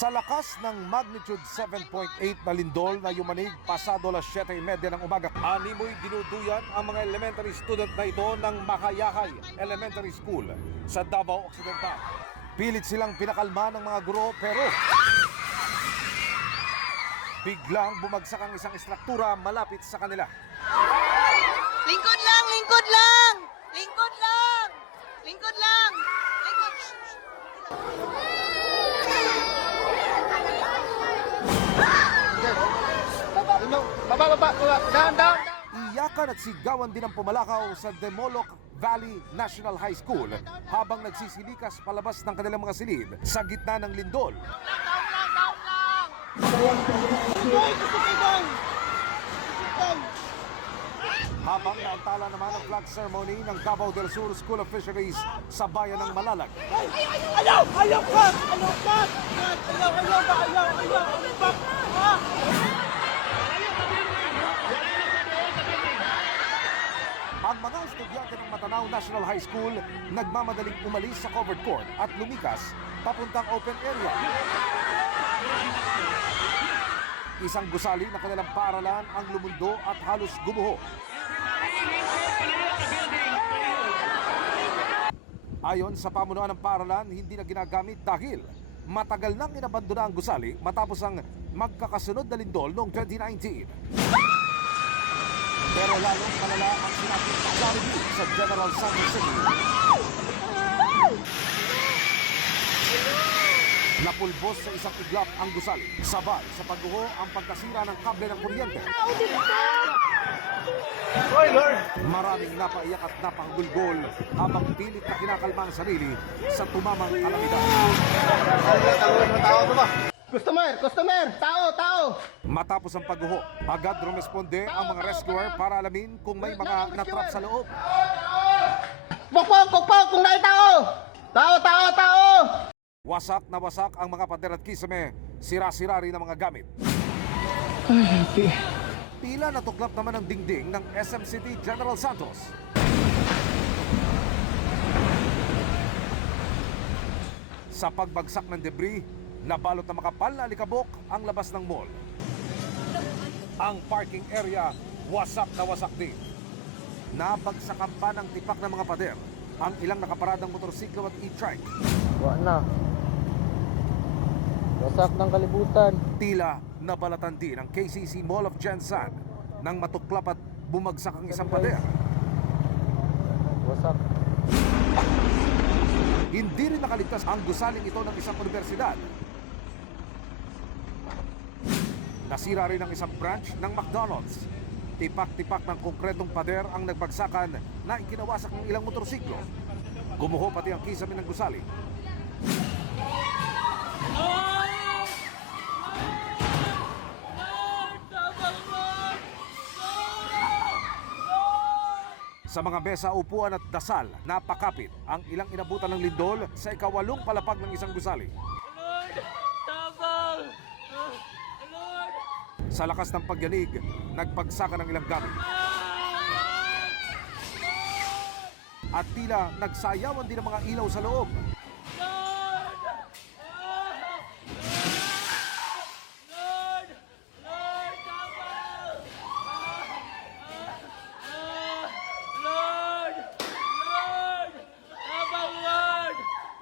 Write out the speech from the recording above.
Sa lakas ng magnitude 7.8 na lindol na yumanig pasado alas 7:30 ng umaga, animoy dinuduyan ang mga elementary student na ito ng Makayahay Elementary School sa Davao Occidental. Pilit silang pinakalma ng mga guro pero biglang bumagsak ang isang estruktura malapit sa kanila. Lingkod lang! Lingkod lang! Lingkod lang! Lingkod lang! Lingkod! Baba, down. Iyakan at sigawan din ang pumalakaw sa Demoloc Valley National High School habang nagsisilikas palabas ng kanilang mga silid sa gitna ng lindol. Habang naantala naman ang flag ceremony ng Davao del Sur School of Fisheries sa bayan ng Malalag. Ang mga estudyante ng Matanao National High School nagmamadaling umalis sa covered court at lumikas papuntang open area. Isang gusali na kanilang paaralan ang lumundo at halos gumuho. Ayon sa pamunuan ng paaralan, hindi na ginagamit dahil matagal nang inabandona ang gusali matapos ang magkakasunod na lindol noong 2019. Pero lalong malala ang sinabing Jollibee sa General Santos City. Napulbos sa isang iglap ang gusali. Sabay sa pagguho ang pagkasira ng kable ng kuryente. Maraming napaiyak at napakagulgol habang pilit na kinakalma ang sarili sa tumamang kalamidad. Customer, tao. Matapos ang pagguho, agad rumesponde ang mga rescuer para alamin kung may mga natrap sa loob. Pokpok, kung naay tao. Tao. Wasak na wasak ang mga pader at kisame, sira-sira rin ang mga gamit. Tila natuklap naman ang dingding ng SM City General Santos. Sa pagbagsak ng debris, nabalot na makapal na alikabok ang labas ng mall. Ang parking area, wasak na wasak din. Nabagsakan pa ng tipak ng mga pader ang ilang nakaparadang motorsiklo at e-trike. Wala na. Wasak ng kalibutan. Tila nabalatan din ang KCC Mall of Jensan nang matuklap at bumagsak ang isang pader. Wasak. Hindi rin nakaligtas ang gusaling ito ng isang universidad. Nasira rin ang isang branch ng McDonald's. Tipak-tipak ng konkretong pader ang nagbagsakan na ikinawasak ng ilang motorsiklo. Gumuho pati ang kisame ng gusali. Sa mga mesa, upuan at dasal, napakapit ang ilang inabutan ng lindol sa ikawalong palapag ng isang gusali. Sa lakas ng pagyanig, nagpagsaka ng ilang gamit. At tila nagsayawan din ang mga ilaw sa loob.